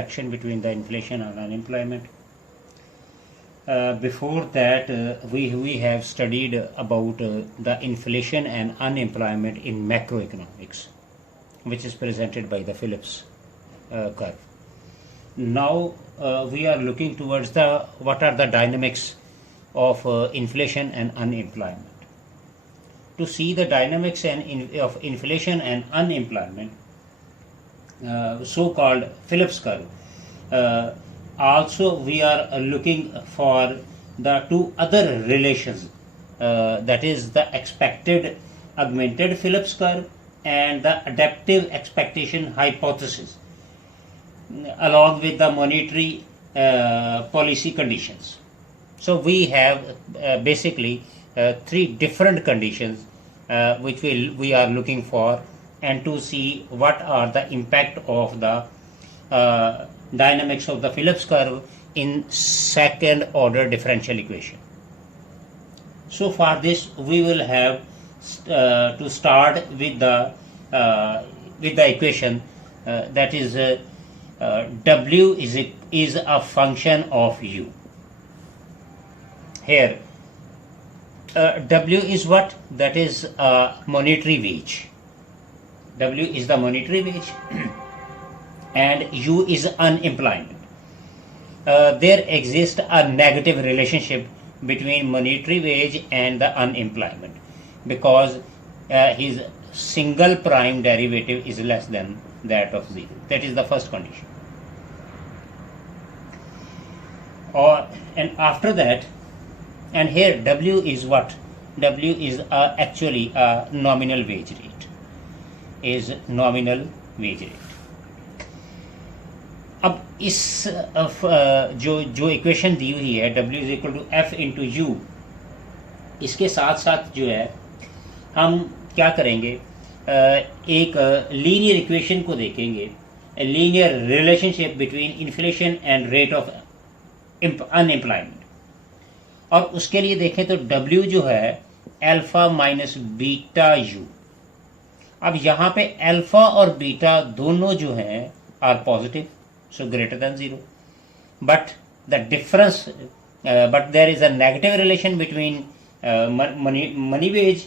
interaction between the inflation and unemployment. Before that, we have studied about the inflation and unemployment in macroeconomics, which is presented by the Phillips curve. Now we are looking towards what are the dynamics of inflation and unemployment. To see the dynamics of inflation and unemployment, so-called Phillips curve, also we are looking for the two other relations, that is the expected augmented Phillips curve and the adaptive expectation hypothesis, along with the monetary policy conditions. So we have basically three different conditions which we are looking for, and to see what are the impact of the dynamics of the Phillips curve in second order differential equation. So for this we will have to start with the equation that is W is a function of U. Here W is what? That is monetary wage. W is the monetary wage and U is unemployment. There exists a negative relationship between monetary wage and the unemployment, because his single prime derivative is less than that of 0. That is the first condition. And after that, and here W is what? W is actually a nominal wage rate. Is nominal wage rate. अब इस जो equation दी हुई है W is equal to F into U, इसके साथ साथ जो है हम क्या करेंगे, एक लीनियर इक्वेशन को देखेंगे, linear relationship between inflation and rate of unemployment. और उसके लिए देखें तो W जो है अल्फा माइनस बीटा यू. अब यहाँ पे अल्फा और बीटा दोनों जो हैं are positive, so greater than 0, but the difference but there is a negative relation between money wage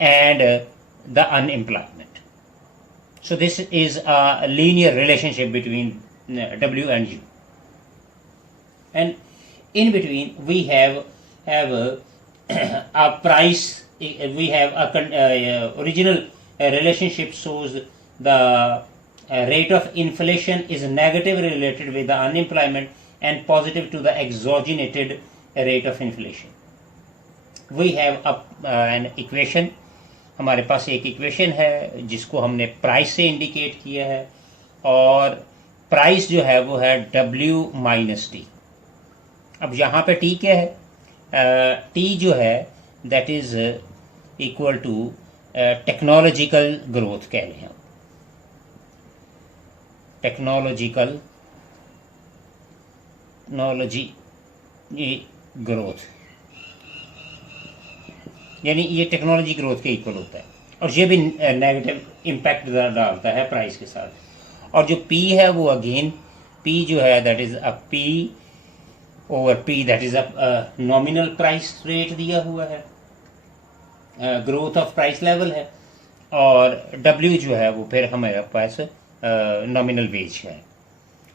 and the unemployment. So this is a linear relationship between W and U, and in between we have a price. We have a original relationship shows the rate of inflation is negatively related with the unemployment and positive to the exogerated rate of inflation. We have an equation. हमारे पास एक equation है जिसको हमने price से indicate किया है, और price जो है वो है W माइनस टी. अब यहाँ पे टी क्या है? टी जो है that is equal to technological growth कह रहे हैं. टेक्नोलॉजी ग्रोथ, यानी ये टेक्नोलॉजी ग्रोथ के इक्वल होता है, और ये भी नेगेटिव इम्पैक्ट डालता है प्राइस के साथ. और जो P है वो अगेन P जो है that is a P over P, that is a nominal price rate दिया हुआ है, ग्रोथ ऑफ प्राइस लेवल है, और W जो है वो फिर हमारे पास नॉमिनल वेज है.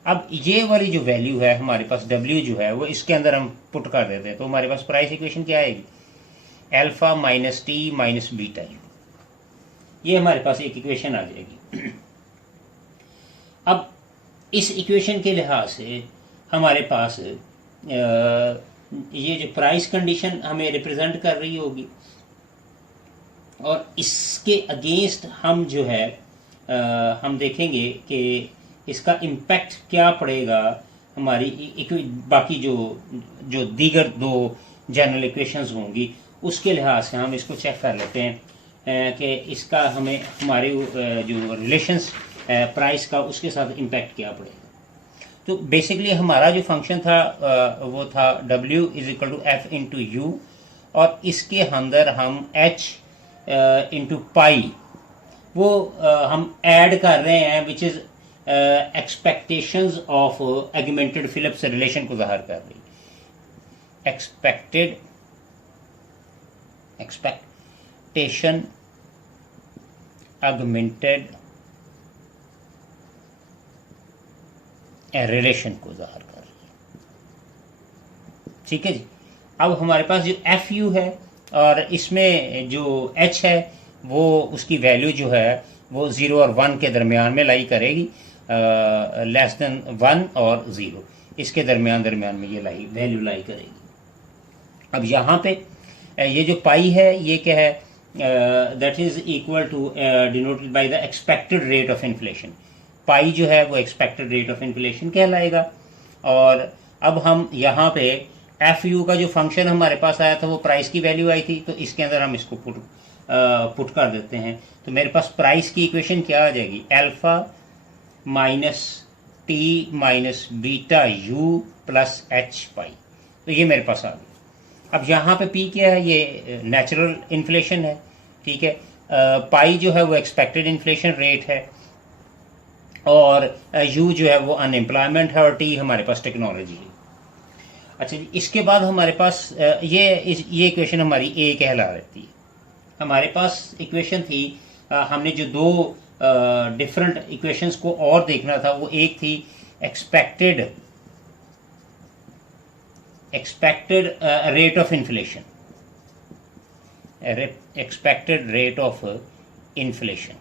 अब ये वाली जो वैल्यू है हमारे पास W जो है वो इसके अंदर हम पुट कर देते हैं, तो हमारे पास प्राइस इक्वेशन क्या आएगी? Alpha minus T minus beta you. ये हमारे पास एक इक्वेशन आ जाएगी. अब इस इक्वेशन के लिहाज से हमारे पास ये जो प्राइस कंडीशन हमें रिप्रेजेंट कर रही होगी, और इसके अगेंस्ट हम जो है हम देखेंगे कि इसका इम्पैक्ट क्या पड़ेगा हमारी बाकी जो दीगर दो जनरल इक्वेशंस होंगी, उसके लिहाज से हम इसको चेक कर लेते हैं कि इसका हमें हमारे जो रिलेशंस प्राइस का उसके साथ इम्पैक्ट क्या पड़ेगा. तो बेसिकली हमारा जो फंक्शन था वो था W is equal to F into U, और इसके अंदर हम H इंटू पाई वो हम ऐड कर रहे हैं, which is expectations of augmented Phillips relation को ज़ाहिर कर रही है। एक्सपेक्टेशन एगमेंटेड रिलेशन को ज़ाहिर कर रही है। ठीक है जी। अब हमारे पास जो एफ यू है और इसमें जो एच है वो उसकी वैल्यू जो है वो 0 और 1 के दरमियान में लाई करेगी, लेस देन 1 और 0 इसके दरमियान में ये वैल्यू लाई करेगी। अब यहाँ पे ये जो पाई है ये क्या है, that is equal to denoted by the expected rate of inflation. Pi जो है वो एक्सपेक्टेड रेट ऑफ इन्फ्लेशन कहलाएगा। और अब हम यहाँ पे एफ यू का जो फंक्शन हमारे पास आया था वो प्राइस की वैल्यू आई थी, तो इसके अंदर हम इसको पुट कर देते हैं। तो मेरे पास प्राइस की इक्वेशन क्या आ जाएगी, alpha minus T minus beta U plus H pi. तो ये मेरे पास आ गया। अब यहाँ पे पी क्या है, ये नेचुरल इन्फ्लेशन है। ठीक है, पाई जो है वो एक्सपेक्टेड इन्फ्लेशन रेट है और यू जो है वो अनएम्प्लॉयमेंट है और टी हमारे पास टेक्नोलॉजी है। अच्छा जी, इसके बाद हमारे पास ये इक्वेशन हमारी ए कहला रहती है। हमारे पास इक्वेशन थी, हमने जो दो डिफरेंट इक्वेशंस को और देखना था, वो एक थी expected rate of inflation, expected rate of inflation.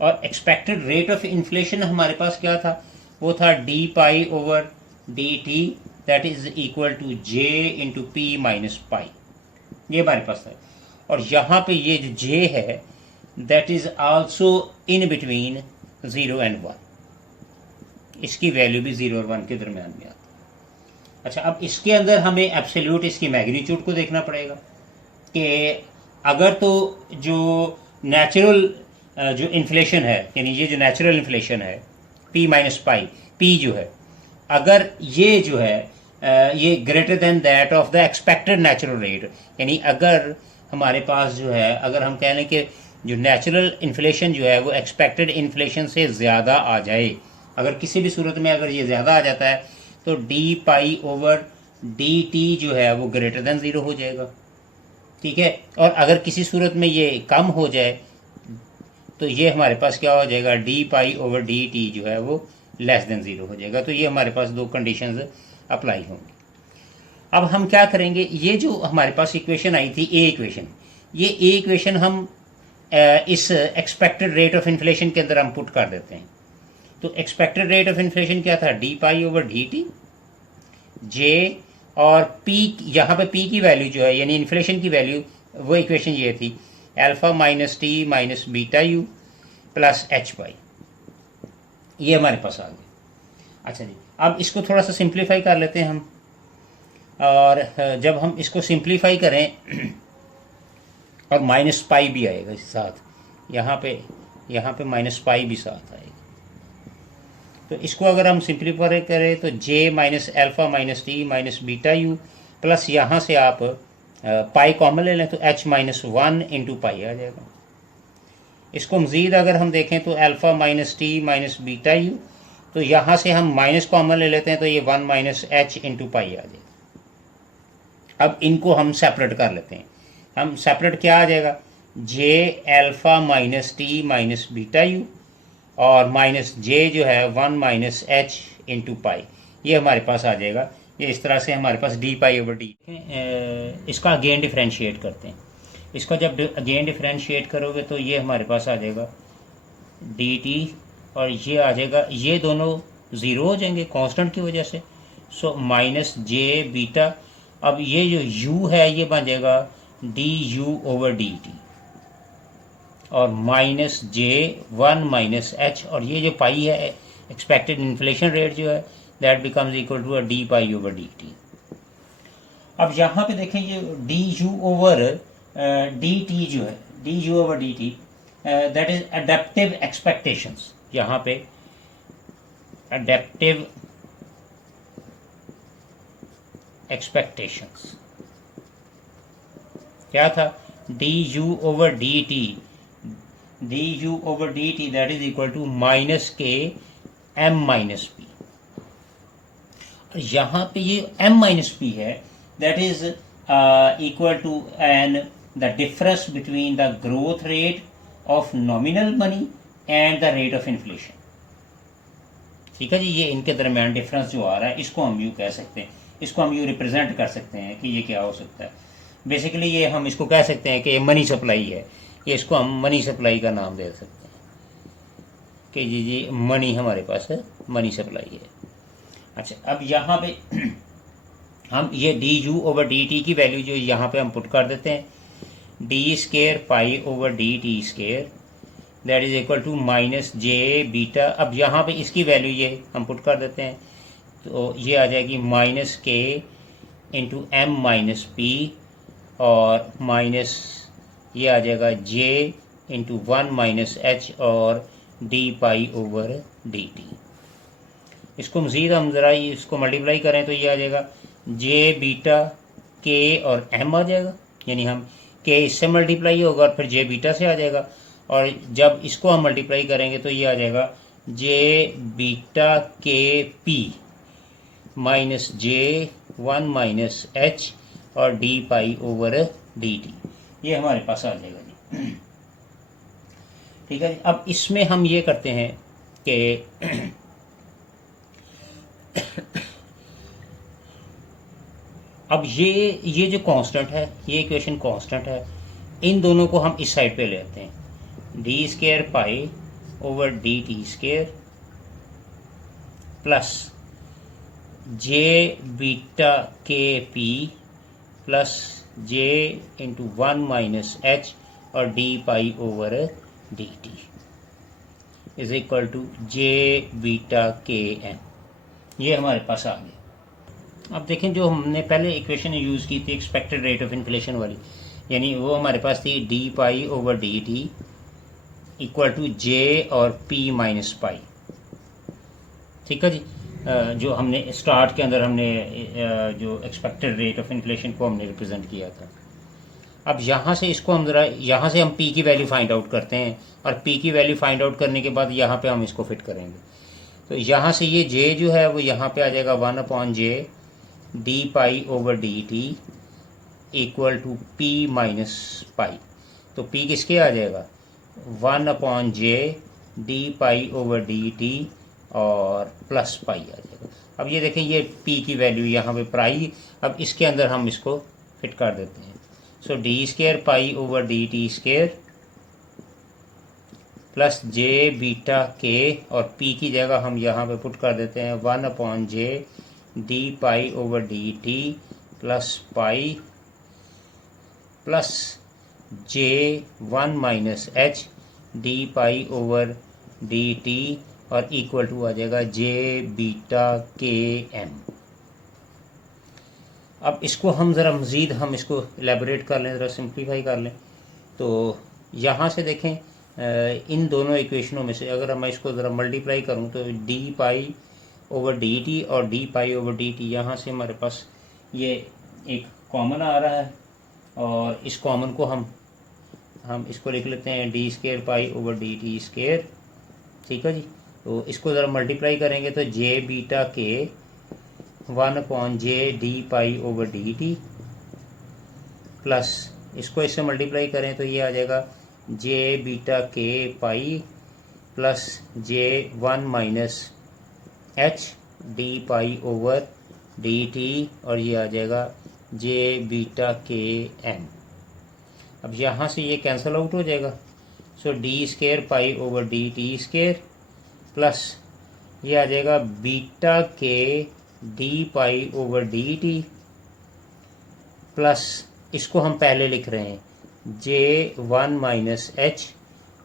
और एक्सपेक्टेड रेट ऑफ इन्फ्लेशन हमारे पास क्या था, वो था D pi over D T that is equal to J into P minus pi. ये हमारे पास है। और यहाँ पे ये जो जे है that is also in between 0 and 1। इसकी वैल्यू भी 0 और 1 के दरमियान में आती है। अच्छा, अब इसके अंदर हमें एब्सोल्यूट इसकी मैग्नीट्यूड को देखना पड़ेगा कि अगर तो जो नेचुरल जो इन्फ्लेशन है, यानी ये जो नेचुरल इन्फ्लेशन है पी माइनस पाई, पी जो है अगर ये जो है ये greater than that of the expected natural rate, यानी अगर हमारे पास जो है, अगर हम कह लें कि जो नेचुरल इन्फ्लेशन जो है वो एक्सपेक्टेड इन्फ्लेशन से ज़्यादा आ जाए, अगर किसी भी सूरत में अगर ये ज़्यादा आ जाता है तो d pi over D T जो है वो ग्रेटर देन 0 हो जाएगा। ठीक है, और अगर किसी सूरत में ये कम हो जाए तो ये हमारे पास क्या हो जाएगा, D pi over D T जो है वो लेस देन 0 हो जाएगा। तो ये हमारे पास दो कंडीशंस अप्लाई होंगी। अब हम क्या करेंगे, ये जो हमारे पास इक्वेशन आई थी ए इक्वेशन, ये ए इक्वेशन हम इस एक्सपेक्टेड रेट ऑफ इन्फ्लेशन के अंदर हम पुट कर देते हैं। तो एक्सपेक्टेड रेट ऑफ इन्फ्लेशन क्या था, D pi over D T J, और पी, यहाँ पे पी की वैल्यू जो है यानी इन्फ्लेशन की वैल्यू, वो इक्वेशन ये थी alpha minus T minus beta U plus H pi. ये हमारे पास आ गया। अच्छा जी, अब इसको थोड़ा सा सिंप्लीफाई कर लेते हैं हम। और जब हम इसको सिंप्लीफाई करें और माइनस पाई भी आएगा इस साथ, यहाँ पे माइनस पाई भी साथ आएगा। तो इसको अगर हम सिंप्लीफाई करें तो J minus alpha minus T minus beta U plus यहाँ से आप पाई कॉमन ले लें तो एच माइनस 1 इंटू पाई आ जाएगा। इसको मज़ीद अगर हम देखें तो alpha minus T minus beta U, तो यहाँ से हम माइनस कॉमन ले लेते हैं तो ये 1 माइनस एच इंटू पाई आ जाएगा। अब इनको हम सेपरेट कर लेते हैं। हम सेपरेट क्या आ जाएगा, J alpha minus T minus beta U और माइनस जे जो है 1 माइनस एच इंटू पाई, ये हमारे पास आ जाएगा। ये इस तरह से हमारे पास डी पाई ओवर डी। इसका अगेन डिफ्रेंशिएट करते हैं। इसका जब अगेन डिफ्रेंशिएट करोगे तो ये हमारे पास आ जाएगा डी टी और ये आ जाएगा, ये दोनों ज़ीरो हो जाएंगे कांस्टेंट की वजह से। सो माइनस जे बीटा, अब ये जो यू है ये बन जाएगा D U over D T और माइनस जे 1 माइनस एच, और ये जो पाई है एक्सपेक्टेड इन्फ्लेशन रेट जो है that becomes equal to D pi over D T. अब यहाँ पे देखें ये D U over D T जो है, D U over D T that is adaptive expectations. यहाँ पे अडेप्टिव एक्सपेक्टेशंस क्या था, D U over D T D U over D T that is equal to minus K M minus P. यहाँ पे ये m minus P है, that is equal to N the difference between the growth rate of nominal money and the rate of inflation. ठीक है जी, ये इनके दरमियान difference जो आ रहा है इसको हम यू कह सकते हैं, इसको हम यू रिप्रेजेंट कर सकते हैं कि ये क्या हो सकता है। बेसिकली ये हम इसको कह सकते हैं कि ये मनी सप्लाई है, ये इसको हम मनी सप्लाई का नाम दे सकते हैं कि जी मनी हमारे पास है, मनी सप्लाई है। अच्छा, अब यहाँ पे हम ये D U over D T की वैल्यू जो यहाँ पे हम पुट कर देते हैं, D square pi over D T square that is equal to minus J beta. अब यहाँ पे इसकी वैल्यू ये हम पुट कर देते हैं, तो ये आ जाएगी माइनस के इंटू एम माइनस पी और माइनस ये आ जाएगा जे इंटू वन माइनस एच और D pi over D T. इसको मज़ीद हम ज़रा इसको मल्टीप्लाई करें तो ये आ जाएगा जे बीटा के और एम आ जाएगा, यानी हम के इससे मल्टीप्लाई होगा और फिर जे बीटा से आ जाएगा, और जब इसको हम मल्टीप्लाई करेंगे तो ये आ जाएगा जे बीटा के पी माइनस जे वन माइनस एच और D pi over D T, ये हमारे पास आ जाएगा जी। ठीक है, अब इसमें हम ये करते हैं कि अब ये जो कांस्टेंट है, ये इक्वेशन कांस्टेंट है, इन दोनों को हम इस साइड पे ले आते हैं, D square pi over D T square plus जे beta K P plus J into one minus H और D pi over D T is equal to J beta K M. ये हमारे पास आ गया। अब देखें, जो हमने पहले इक्वेशन यूज़ की थी एक्सपेक्टेड रेट ऑफ इन्फ्लेशन वाली, यानी वो हमारे पास थी D pi over D T equal to J और पी माइनस पाई। ठीक है जी, जो हमने स्टार्ट के अंदर हमने जो एक्सपेक्टेड रेट ऑफ इन्फ्लेशन को हमने रिप्रेजेंट किया था। अब यहाँ से इसको हम ज़रा यहाँ से हम पी की वैल्यू फाइंड आउट करते हैं, और पी की वैल्यू फाइंड आउट करने के बाद यहाँ पे हम इसको फिट करेंगे। तो यहाँ से ये जे जो है वो यहाँ पे आ जाएगा 1/j D pi over D T equal to P minus pi. तो पी किसके आ जाएगा 1/j D pi over D T और प्लस पाई आ जाएगा। अब ये देखें, ये पी की वैल्यू यहाँ पे पाई, अब इसके अंदर हम इसको फिट कर देते हैं। So D square pi over D T square plus जे बीटा के और पी की जगह हम यहाँ पे पुट कर देते हैं 1/j D pi over D T plus pi plus जे one minus H D pi over D T और इक्वल टू आ जाएगा जे बीटा के एम। अब इसको हम ज़रा मज़ीद हम इसको एलेबोरेट कर लें, ज़रा सिंप्लीफाई कर लें। तो यहाँ से देखें, इन दोनों इक्वेशनों में से अगर मैं इसको ज़रा मल्टीप्लाई करूँ तो d pi over D T और D pi over D t, यहाँ से हमारे पास ये एक कॉमन आ रहा है, और इस कॉमन को हम इसको लिख लेते हैं D square pi over D T square. ठीक है जी, तो इसको ज़रा मल्टीप्लाई करेंगे तो जे बीटा के 1/j D pi over D T plus इसको इससे मल्टीप्लाई करें तो ये आ जाएगा जे बीटा के पाई प्लस जे one minus H D pi over D T और ये आ जाएगा जे बीटा के एम। अब यहाँ से ये कैंसिल आउट हो जाएगा। So D square pi over D T square plus ये आ जाएगा beta k d pi over D T plus इसको हम पहले लिख रहे हैं j one minus H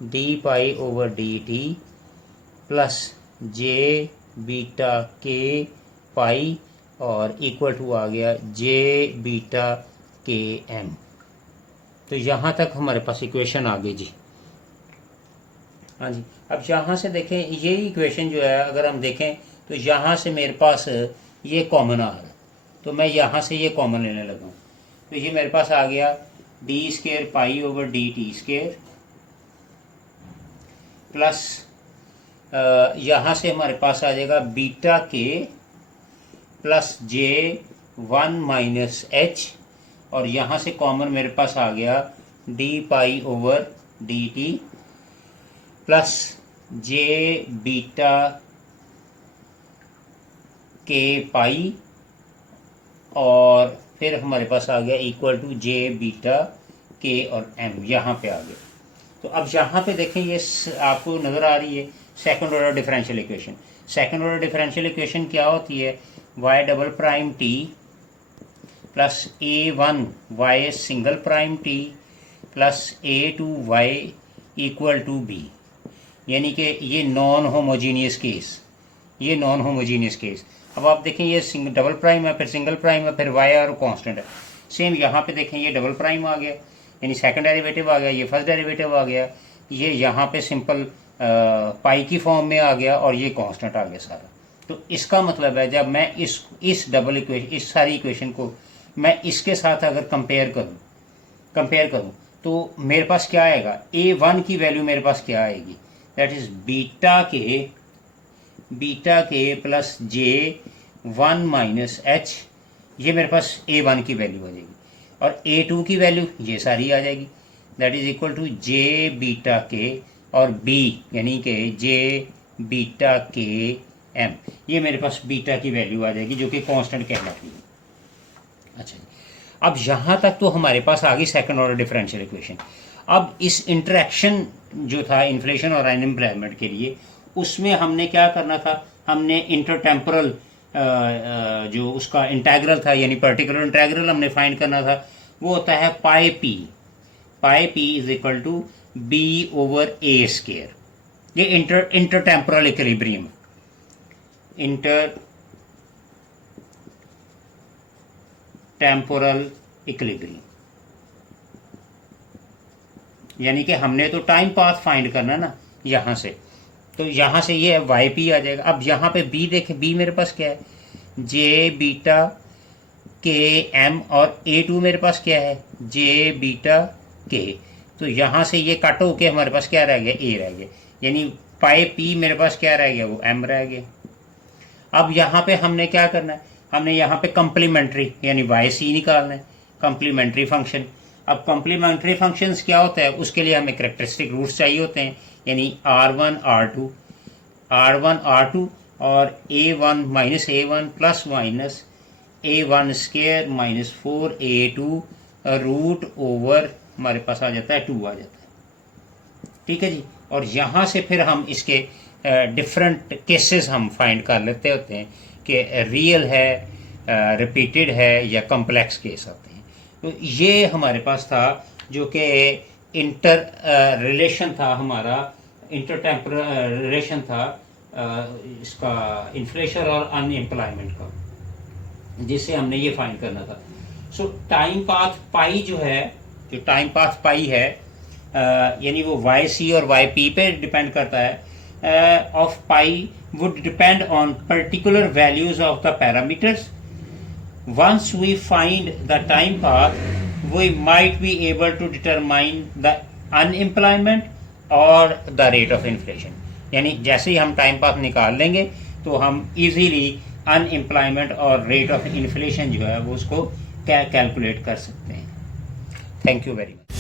D pi over D T plus जे बीटा के पाई और इक्वल टू आ गया जे बीटा के एम। तो यहाँ तक हमारे पास इक्वेशन आ गई जी। हाँ जी, अब यहाँ से देखें, ये इक्वेशन जो है अगर हम देखें तो यहाँ से मेरे पास ये कॉमन आ रहा है, तो मैं यहाँ से ये कॉमन लेने लगा हूँ। तो ये मेरे पास आ गया D square pi over D T square plus यहाँ से हमारे पास आ जाएगा बीटा के प्लस जे 1 माइनस एच, और यहाँ से कॉमन मेरे पास आ गया d pi over D T plus जे बीटा के पाई, और फिर हमारे पास आ गया equal to J beta K और एम, यहाँ पे आ गया। तो अब यहाँ पे देखें, ये आपको नज़र आ रही है second order differential equation. Second order differential equation क्या होती है? Y double prime T plus A1 Y single prime T plus A2 Y equal to B, यानी कि ये नॉन होमोजीनियस केस, ये नॉन होमोजीनियस केस। अब आप देखें ये डबल प्राइम है, फिर सिंगल प्राइम है, फिर वाई और कांस्टेंट है। सेम यहाँ पे देखें ये डबल प्राइम आ गया, यानी सेकंड डेरिवेटिव आ गया, ये फर्स्ट डेरिवेटिव आ गया, ये यहाँ पे सिंपल पाई की फॉर्म में आ गया, और ये कांस्टेंट आ गया सारा। तो इसका मतलब है जब मैं इस डबल इक्वेशन, इस सारी इक्वेशन को मैं इसके साथ अगर कंपेयर करूँ तो मेरे पास क्या आएगा? A1 की वैल्यू मेरे पास क्या आएगी? दैट इज बीटा के प्लस जे 1 माइनस एच, ये मेरे पास A1 की वैल्यू आ जाएगी, और A2 की वैल्यू ये सारी आ जाएगी, that is equal to J beta K और B यानी कि जे बीटा के एम, ये मेरे पास बीटा की वैल्यू आ जाएगी जो कि कांस्टेंट कहलाती है। अच्छा, अब यहाँ तक तो हमारे पास आ गई सेकंड ऑर्डर डिफरेंशियल इक्वेशन। अब इस इंटरेक्शन जो था इन्फ्लेशन और अनएम्प्लॉयमेंट के लिए, उसमें हमने क्या करना था? हमने इंटरटेम्पोरल जो उसका इंटेग्रल था, यानी पर्टिकुलर इंटेग्रल हमने फाइंड करना था। वो होता है pi p is equal to b over a square. ये इंटरटेम्पोरल इक्विलिब्रियम, टेम्पोरल इक्विलिब्रियम, यानी कि हमने तो टाइम पाथ फाइंड करना ना यहाँ से, तो यहाँ से ये वाई पी आ जाएगा। अब यहाँ पे बी देखें, बी मेरे पास क्या है? जे बीटा के एम, और A2 मेरे पास क्या है? जे बीटा के। तो यहाँ से ये कट होके हमारे पास क्या रह गया? ए रह गया, यानी पाई पी मेरे पास क्या रह गया? वो एम रह गया। अब यहाँ पे हमने क्या करना है? हमने यहाँ पे कम्प्लीमेंट्री यानी वाई सी निकालना है, कम्प्लीमेंट्री फंक्शन। अब कम्प्लीमेंट्री फंक्शंस क्या होता है? उसके लिए हमें कैरेक्टरिस्टिक रूट्स चाहिए होते हैं, यानी R1 R2 और A1 minus A1 plus minus A1 square minus 4A2 root over हमारे पास आ जाता है 2 आ जाता है। ठीक है जी। और यहाँ से फिर हम इसके डिफरेंट केसेस हम फाइंड कर लेते होते हैं कि रियल है, रिपीटेड है, या कम्प्लेक्स केस आते हैं। तो ये हमारे पास था जो कि इंटर रिलेशन था हमारा, इंटरटेम्पोरल रिलेशन था इसका इन्फ्लेशन और अनएम्प्लॉयमेंट का, जिससे हमने ये फाइंड करना था। सो टाइम पाथ पाई जो है, जो टाइम पाथ पाई है यानी वो वाई सी और वाई पी पे डिपेंड करता है, of pi would depend on particular values of the parameters. Once we find the time path, we might be able to determine the unemployment or the rate of inflation. यानी जैसे ही हम time path निकाल लेंगे तो हम easily unemployment और rate of inflation जो है वो उसको कैलकुलेट कर सकते हैं। Thank you very much.